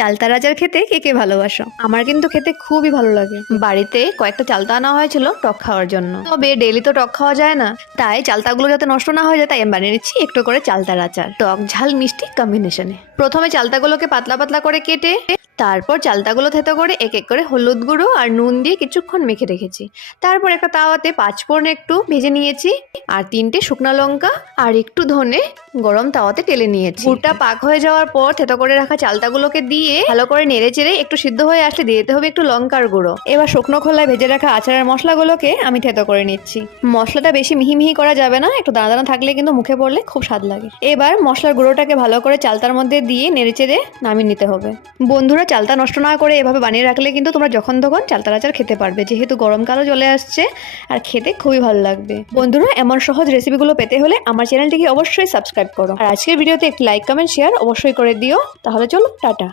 চালতার আচার খেতে কে কে ভালোবাসো? আমার কিন্তু খেতে খুবই ভালো লাগে। বাড়িতে কয়েকটা চালতা আনা হয়েছিল টক খাওয়ার জন্য, তবে ডেলি তো টক খাওয়া যায় না, তাই চালতাগুলো যাতে নষ্ট না হয়ে যায় তাই আমি বানিয়ে নিচ্ছি একটু করে চালতার আচার, টক ঝাল মিষ্টি কম্বিনেশনে। প্রথমে চালতাগুলোকে পাতলা পাতলা করে কেটে তারপর চালতাগুলো থেতো করে এক এক করে হলুদ গুঁড়ো আর নুন দিয়ে কিছুক্ষণ মেখে রেখেছি। তারপর একটা তাওয়াতে 5 ফোড়ন একটু ভেজে নিয়েছি, আর 3টে শুকনো লঙ্কা আর একটু ধনে গরম তাওয়াতে টেলে নিয়েছি। গুড়টা পাক হয়ে যাওয়ার পর থেতো করে রাখা চালতাগুলোকে দিয়ে ভালো করে নেড়ে চেড়ে একটু সিদ্ধ হয়ে আসলে দিয়ে দিতে হবে একটু লঙ্কার গুঁড়ো। এবার শুকনো খোলায় ভেজে রাখা আচারের মশলাগুলোকে আমি থেতো করে নিচ্ছি। মশলাটা বেশি মিহি মিহি করা যাবে না, একটু দানা দানা থাকলে কিন্তু মুখে পড়লে খুব স্বাদ লাগে। এবার মশলার গুঁড়োটাকে ভালো করে চালতার মধ্যে দিয়ে নেড়ে চেড়ে নামিয়ে নিতে হবে। বন্ধুরা, চালতা নষ্ট না করে এভাবে বানিয়ে রাখলে কিন্তু তোমরা যখন তখন চালতার আচার খেতে পারবে, যেহেতু গরমকালও চলে আসছে আর খেতে খুবই ভালো লাগবে। বন্ধুরা, এমন সহজ রেসিপিগুলো পেতে হলে আমার চ্যানেলটিকে অবশ্যই সাবস্ক্রাইব করো, আর আজকের ভিডিওতে একটি লাইক কমেন্ট শেয়ার অবশ্যই করে দিও। তাহলে চলো, টাটা।